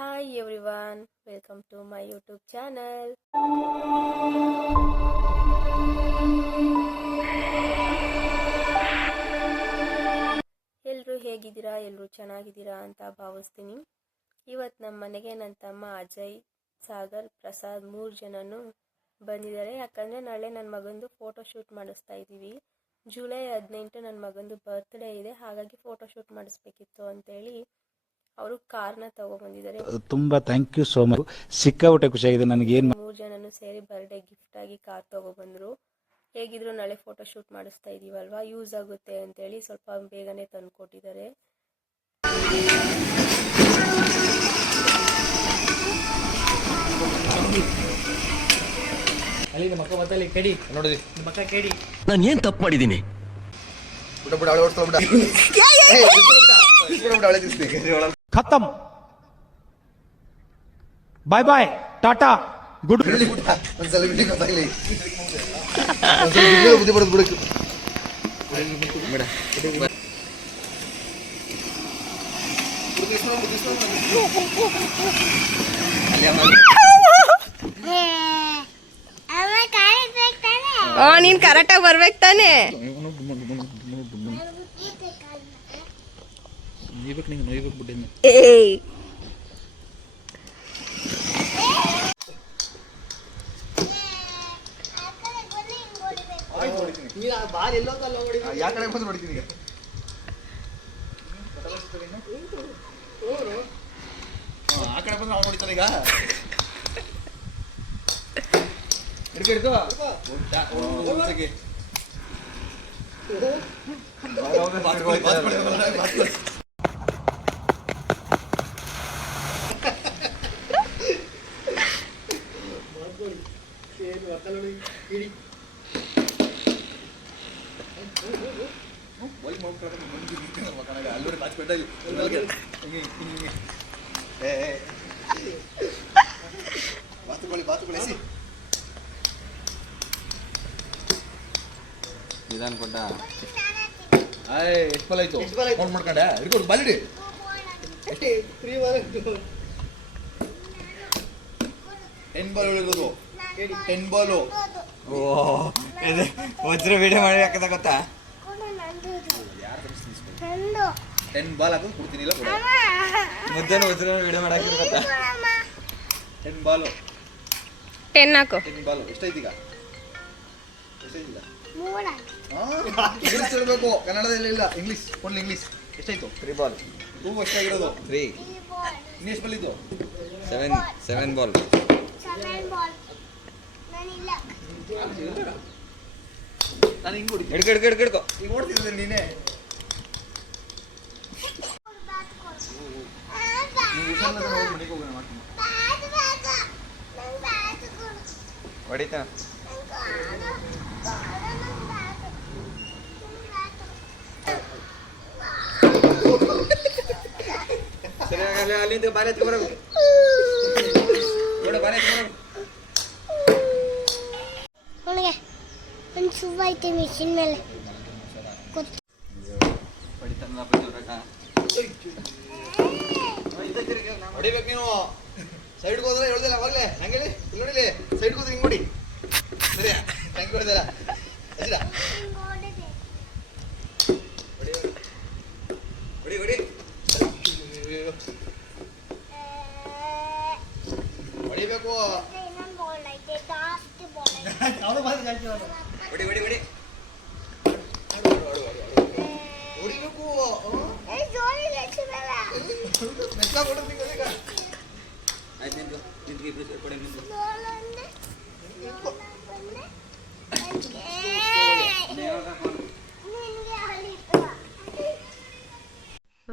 Hi everyone, welcome to my YouTube channel. ಎಲ್ಲರೂ ಹೇಗಿದ್ದೀರಾ? ಎಲ್ಲರೂ ಚೆನ್ನಾಗಿದ್ದೀರಾ ಅಂತ ಭಾವಿಸ್ತೀನಿ. ಇವತ್ತು ನಮ್ಮ ಮನೆಗೆ ನನ್ನ ತಮ್ಮ ಅಜಯ್, ಸಾಗರ್, ಪ್ರಸಾದ್ 3 ಜನನು ಬಂದಿದ್ದಾರೆ. ಯಾಕಂದರೆ ನಾಳೆ ನನ್ನ ಮಗಂದು ಫೋಟೋ ಶೂಟ್ ಮಾಡಿಸ್ತಾ ಇದ್ದೀವಿ. ಜುಲೈ 18 ನನ್ನ ಮಗಂದು ಬರ್ತ್ಡೇ ಇದೆ, ಹಾಗಾಗಿ ಫೋಟೋ ಶೂಟ್ ಮಾಡಿಸ್ಬೇಕಿತ್ತು ಅಂತೇಳಿ ಅವರು ಕಾರ್ನ ತಗೊಬಂದಿದ್ದಾರೆ. ತುಂಬಾ ಥ್ಯಾಂಕ್ ಯು ಸೋ ಮಚ್. ಸಿಕ್ಕಾಪಟ್ಟೆ ಖುಷಿಯಾಗಿದೆ ನನಗೆ. 3 ಜನನು ಸೇರಿ ಬರ್ಡೇ ಗಿಫ್ಟ್ ಆಗಿ ಕಾರ್ ತಗೊಬಂದ್ರು. ಹೇಗಿದ್ರು ನಾಳೆ ಫೋಟೋ ಶೂಟ್ ಮಾಡಿಸ್ತಾ ಇದೀವಲ್ವಾ, ಯೂಸ್ ಆಗುತ್ತೆ ಅಂತೇಳಿ ಸ್ವಲ್ಪ ಬೇಗನೆ ತಂದು ಕೊಟ್ಟಿದ್ದಾರೆ. ನಾನು ಏನ್ ತಪ್ಪು ಮಾಡಿದ್ದೀನಿ? ಖತಮ್. ಬಾಯ್ ಬಾಯ್, ಟಾಟಾ, ಗುಡ್. ಬುದ್ಧಿ ಬರೋದು ಬಿಡಕ್ಕೆ ನೀನ್ ಕರೆಕ್ಟಾಗಿ ಬರ್ಬೇಕು ತಾನೆ. ಯಾವ ಕಡೆ ಬಂದು ನೋಡ್ತೀನಿ ಈಗ. ಆ ಕಡೆ ಬಂದು ನಾವು ನೋಡ್ತಾನೆ ಈಗ. ಹಿಡ್ದು ನಿಧಾನ ಕೊಟ್ಟ. ಎಷ್ಟು ಬಾಲ್ ಆಯ್ತು ಕೌಂಟ್ ಮಾಡ್ಕೊಂಡೆ? ಹಿಡ್ಕೊಂಡು ಬಾಲಿಡಿ. 10 ಬಾಲ್ ಹೇಳಿರೋದು. 10 ಬಾಲು. ವಜ್ರ ವಿಡಿಯೋ ಮಾಡಿ ಹಾಕದ ಗೊತ್ತಾ? 10 ಬಾಲ್ ಹಾಕೋದು ಕೊಡ್ತೀನಿ. ಇಲ್ಲ ಮುದ್ದೆನ ವಜ್ರ ವಿಡಿಯೋ ಮಾಡಿ ಹಾಕಿದ ಗೊತ್ತಾ? 10 ಬಾಲು. 10 ಹಾಕು. 10 ಬಾಲು ಎಷ್ಟೈತಿ ಈಗ? ಎಷ್ಟೈತಿ ಈಗ? ಇಂಗ್ಲಿಷ್ ಹೇಳ್ಬೇಕು, ಕನ್ನಡದಲ್ಲಿ ಇಲ್ಲ. English only English. ಎಷ್ಟಾಯ್ತು? 3 ಬಾಲ್. 2 ಎಷ್ಟಾಗಿರೋದು? 3. ಇನ್ನು ಎಷ್ಟು ಬಾಲ್ ಇದ್ದು? 7 ಬಾಲ್. ನಾನು ಹಿಂಗೆ ಹೊಡಿತೀನಿ. ಹಿಡ್ಕೊ. ಈಗ ಓಡ್ತಿದ್ದೆ ನೀನೇ. ಮನೆಗೆ ಹೋಗೋಣ ಮಾಡ್ತೀನಿ. ಹೊಡಿತಾ ಸರಿ, ಅಲ್ಲಿಂದ ಬಾಲೆ ಎತ್ಕೊಬರೋದು. ಬಾಲೆ ಎತ್ಕೊಬರೋದು. ಒಂದು ಸುವ್ ಐತೆ ಮಿಷಿನ್ ಮೇಲೆ ಹೊಡಿಬೇಕು ನೀನು. ಸೈಡ್ಗೆ ಹೋದ್ರೆ ಹೇಳ್ದಿಲ್ಲ ಅವಾಗಲೇ. ಹಂಗೆ ಹೇಳಿ ಇಲ್ಲಿ ನೋಡಿಲಿ. ಸೈಡ್ಗೆ ಹೋದ್ರೆ ಹಿಂಗೆ ನೋಡಿ. ಸರಿಯಾ? ಹಂಗೆ ಹೊಡೆದಲ್ಲ ಹಸಿರ ಹೊಡಿ. ಹೊಡಿಬೇಕು. ಹೊಡಿಬೇಕು. ಮೆಚ್ಚ ಕೊಡ್ತೀನಿ ಈಗ. ಆಯ್ತು ನಿಂತು ಇಬ್ರು ಸೇರ್ಪಡೆ ನಿಂತು.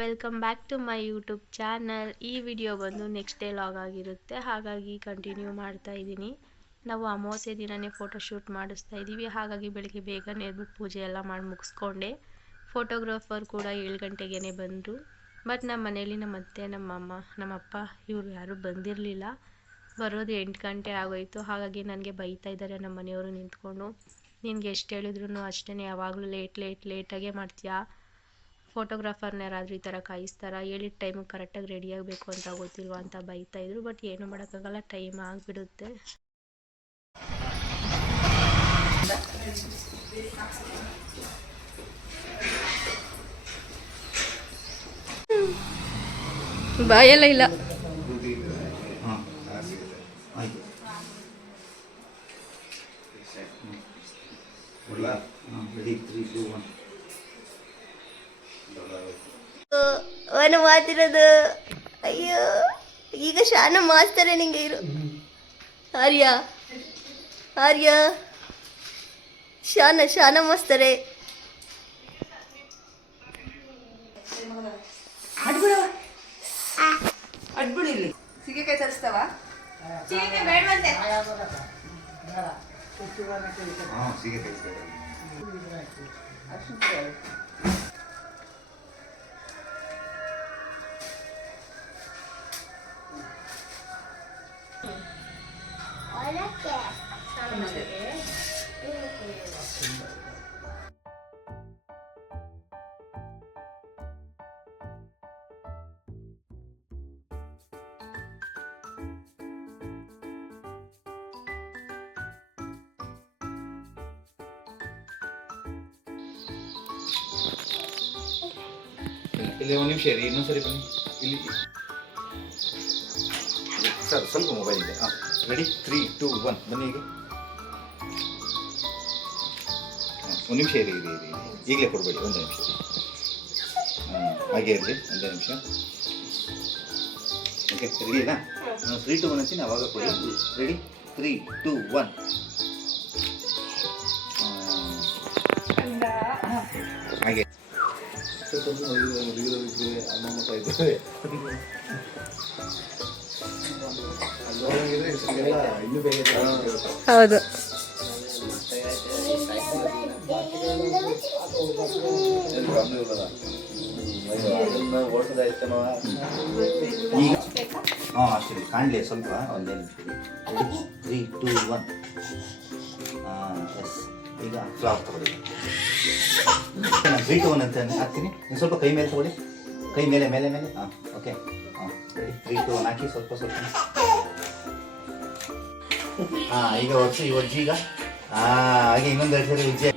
Welcome back to my YouTube channel. ಈ ವಿಡಿಯೋ ಬಂದು ನೆಕ್ಸ್ಟ್ ಡೇ ಲಾಗ್ ಆಗಿರುತ್ತೆ, ಹಾಗಾಗಿ ಕಂಟಿನ್ಯೂ ಮಾಡ್ತಾ ಇದ್ದೀನಿ. ನಾವು ಅಮಾವಾಸ್ಯೆ ದಿನವೇ ಫೋಟೋ ಶೂಟ್ ಮಾಡಿಸ್ತಾ ಇದ್ದೀವಿ, ಹಾಗಾಗಿ ಬೆಳಗ್ಗೆ ಬೇಗನೆ ಎದ್ಬಿಟ್ಟು ಪೂಜೆ ಎಲ್ಲ ಮಾಡಿ ಮುಗಿಸ್ಕೊಂಡೆ. ಫೋಟೋಗ್ರಾಫರ್ ಕೂಡ 7 ಗಂಟೆಗೇ ಬಂದರು. ಬಟ್ ನಮ್ಮ ಮನೇಲಿ ನಮ್ಮ ಅತ್ತೆ, ನಮ್ಮ ಅಮ್ಮ, ನಮ್ಮಪ್ಪ ಇವರು ಯಾರೂ ಬಂದಿರಲಿಲ್ಲ. ಬರೋದು 8 ಗಂಟೆ ಆಗೋಯಿತು. ಹಾಗಾಗಿ ನನಗೆ ಬೈತಾ ಇದ್ದಾರೆ ನಮ್ಮ ಮನೆಯವರು ನಿಂತ್ಕೊಂಡು. ನಿನಗೆ ಎಷ್ಟು ಹೇಳಿದ್ರು ಅಷ್ಟೇ, ಯಾವಾಗಲೂ ಲೇಟಾಗೇ ಮಾಡ್ತೀಯಾ, ಫೋಟೋಗ್ರಾಫರ್ನ ಯಾರಾದರೂ ಈ ಥರ ಕಾಯಿಸ್ತಾರ, ಹೇಳಿದ ಟೈಮಿಗೆ ಕರೆಕ್ಟಾಗಿ ರೆಡಿ ಆಗಬೇಕು ಅಂತ ಗೊತ್ತಿಲ್ವಾ ಅಂತ ಬೈತಾಯಿದ್ರು. ಬಟ್ ಏನು ಮಾಡೋಕ್ಕಾಗಲ್ಲ, ಟೈಮ್ ಆಗಿಬಿಡುತ್ತೆ. ಬಾಯೆಲ್ಲ ಇಲ್ಲ. ಅವನು ಮಾತಿರೋದು. ಅಯ್ಯೋ, ಈಗ ಶಾನ ಮಾಸ್ತಾರೆ ನಿಂಗೆ ಇರು. ಆರ್ಯ ಆರ್ಯ ಶಾನ ಮಾಸ್ತಾರೆ. ಅಡ್ಬಿಡಿ ಇಲ್ಲಿ ಸೀಗೆಕಾಯಿ ತರಿಸ್ತಾವ. ಸೀಗೆಕಾಯಿ ಬೇಡವಂತೆ. ಇಲ್ಲಿ ಒಂದು ನಿಮಿಷ ಇರಿ, ಇನ್ನೊಂದ್ಸರಿ ಬನ್ನಿ ಇಲ್ಲಿ ಸರ್. ಸ್ವಲ್ಪ ಮೊಬೈಲ್ ಇದೆ. ಹಾಂ, ರೆಡಿ, 3, 2, 1 ಬನ್ನಿ. ಈಗ ಒಂದು ನಿಮಿಷ ಇರಿ, ಈಗಲೇ ಕೊಡಬೇಡಿ, ಒಂದು ನಿಮಿಷ. ಹಾಗೆ ಇರಲಿ, ಒಂದೇ ನಿಮಿಷ. ಓಕೆ, ರೆಡಿನಾ? 3, 2, 1 ಅಂತೀನಿ, ಅವಾಗ ಕೊಡಿ. ರೆಡಿ, 3, 2, 1. ಹಾಗೆ ಹೌದು. ಈಗ ಹಾಂ ಅಷ್ಟೇ ಕಾಣಲಿ ಸ್ವಲ್ಪ, ಒಂದೇ ನಿಮಿಷ. 3, 2, 1. ಎಸ್. ಈಗ ಫ್ಲಾಗ್ ತಗೊಳ್ಳಿ. 3, 2, 1 ಅಂತ ಹಾಕ್ತೀನಿ. ನೀವು ಸ್ವಲ್ಪ ಕೈ ಮೇಲೆ ತಗೊಳ್ಳಿ, ಕೈ ಮೇಲೆ ಮೇಲೆ ಮೇಲೆ. ಹಾಂ, ಓಕೆ. ಹಾಂ, ರೆಡಿ, 3, 2, 1 ಹಾಕಿ ಸ್ವಲ್ಪ ಸ್ವಲ್ಪ. ಹಾಂ, ಈಗ ಒಡ್ಸಿ ಈಗ. ಹಾಗೆ ಇನ್ನೊಂದು 2 ಸರಿ ಉಜ್ಜೆ.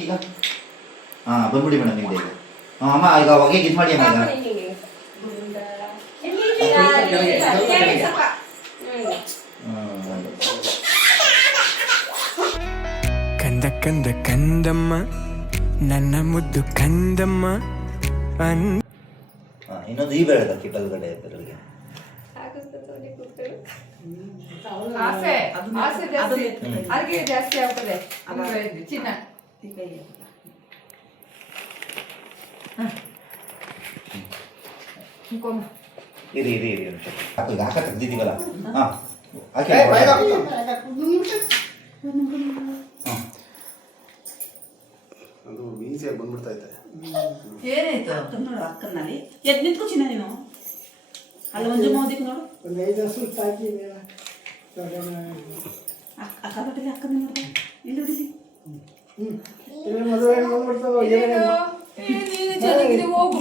ಈಗ ಬಂದ್ಬಿಡಿ ಮೇಡಮ್. ಈಗ ಅಮ್ಮ ಈಗ ಹೊಗೆ ಇದು ಮಾಡಿ ಅಮ್ಮ. ಕಂದ ಕಂದ ಕಂದಮ್ಮ ನನ್ನ ಮುದ್ದು ಕಂದಮ್ಮ. ಇನ್ನೊಂದು ಈ ಬೇಡ ಕಿಟ್ಟಲ್ಗಡೆ ಬೆರಳಿಗೆ. ಆಸೆ ಜಾಸ್ತಿ, ಅಲ್ಲಿಗೆ ಜಾಸ್ತಿ ಆಗ್ತದೆ ಚಿನ್ನ. ಇರಿ ಈಗ ಹಾಕ ತೆಗ್ದಿದ್ದೀವಲ್ಲ. ಹಾಂ, ಹಾಕಿ. ಅದು ಈಸಿಯಾಗಿ ಬಂದ್ಬಿಡ್ತಾ ಇದೆ. ಏನಾಯ್ತು ನೋಡು ಅಕ್ಕನಲ್ಲಿ ಎದ್ದು ನಿಂತ್ಕೊ ಚಿನ್ನ ನೀನು. ಅಲ್ಲಿ ಒಂದು ಮೋದಿಗೆ ನೋಡು. ಅಕ್ಕ ಬಟ್ಟೆ ಅಕ್ಕ ನೋಡ್ದ ಇಲ್ಲಿ ಹೊಡಿಲಿ. ನೀನು ಚೆನ್ನಾಗಿದೆ, ಹೋಗು.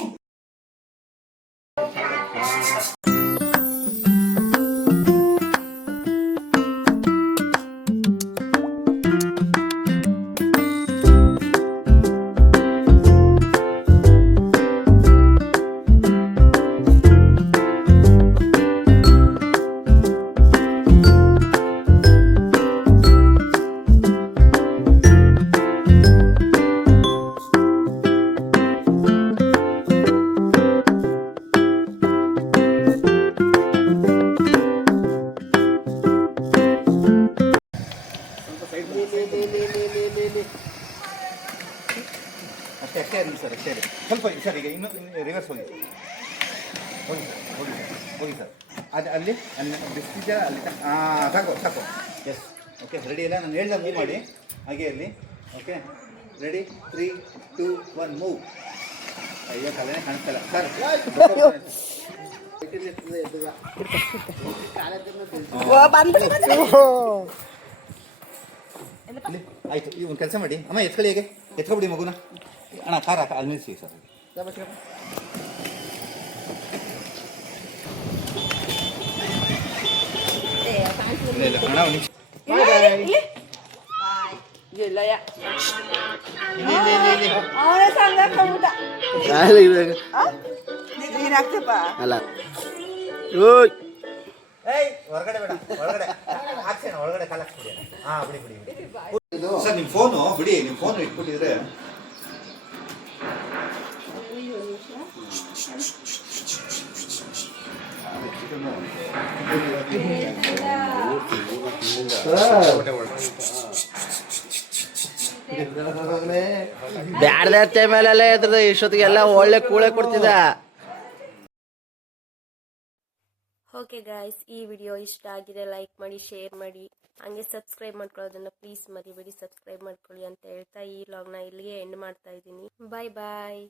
ಅಷ್ಟೇ ಅಷ್ಟೇ ಇರಲಿ ಸರ್, ಅಷ್ಟೇ ಇರಲಿ. ಸ್ವಲ್ಪ ಸರ್, ಈಗ ಇನ್ನು ರಿವರ್ಸ್ ಹೋಗಿ ಹೋಗಿ ಸರ್, ಹೋಗಿ ಸರ್, ಹೋಗಿ ಸರ್. ಅದು ಅಲ್ಲಿ ಅಲ್ಲಿ ಬಿಸ್ತಿದ್ಯಾ ಅಲ್ಲಿ ಸಾಕು ಸಾಕು. ಎಸ್, ಓಕೆ, ರೆಡಿ ಇಲ್ಲ? ನಾನು ಹೇಳ್ದ ಮೂವ್ ಮಾಡಿ ಹಾಗೆ ಇರಲಿ. Okay, ready, 3, 2, 1 move. ಅಯ್ಯೋ ತಲೆನೇ ಕಾಣಿಸ್ತಲ್ಲ ಸರ್. ಆಯ್ತು, ಈ ಒಂದು ಕೆಲಸ ಮಾಡಿ ಅಮ್ಮ, ಎತ್ಕೊಳ್ಳಿ, ಹೇಗೆ ಎತ್ಕೊಬಿಡಿ ಮಗುನ. ಅಣ್ಣ ಕಾರ್ ಹಾಕ, ಅಲ್ಲಿ ನಿಲ್ಲಿಸಿ ಸರ್. ಇಲ್ಲ ಅಣ್ಣ, ಒಂದು ನಿಮಿಷ. ಏಯ್, ಹೊರಗಡೆ ಬೇಡ, ಹೊರಗಡೆ ಹಾಕ್ಸೋಣ, ಒಳಗಡೆ ಕಾಲು ಹಾಕ್ಸ್ಬಿಡಿ. ಹಾಂ, ಬಿಡಿ ಬಿಡಿ ಬಿಡಿ ಸರ್. ನಿಮ್ಮ ಫೋನು ಬಿಡಿ, ನಿಮ್ಮ ಫೋನು ಇಟ್ಬಿಟ್ಟಿದ್ರೆ ಬ್ಯಾಡ್ದೆ ಮೇಲೆಲ್ಲ ಇದ್ರದ್ದು ಇಷ್ಟೊತ್ತಿಗೆಲ್ಲ ಒಳ್ಳೆ ಕೂಳೆ ಕೊಡ್ತಿದ್ದ. ಓಕೆ ಗಾಯ್ಸ್, ಈ ವಿಡಿಯೋ ಇಷ್ಟ ಆಗಿದೆ ಲೈಕ್ ಮಾಡಿ, ಶೇರ್ ಮಾಡಿ, ಹಂಗೆ ಸಬ್ಸ್ಕ್ರೈಬ್ ಮಾಡ್ಕೊಳ್ಳೋದನ್ನ ಪ್ಲೀಸ್ ಮರಿಬೇಡಿ, ಸಬ್ಸ್ಕ್ರೈಬ್ ಮಾಡ್ಕೊಳ್ಳಿ ಅಂತ ಹೇಳ್ತಾ ಈ ವ್ಲಾಗ್ನ ಇಲ್ಲಿಗೆ ಎಂಡ್ ಮಾಡ್ತಾ ಇದ್ದೀನಿ. ಬಾಯ್ ಬಾಯ್.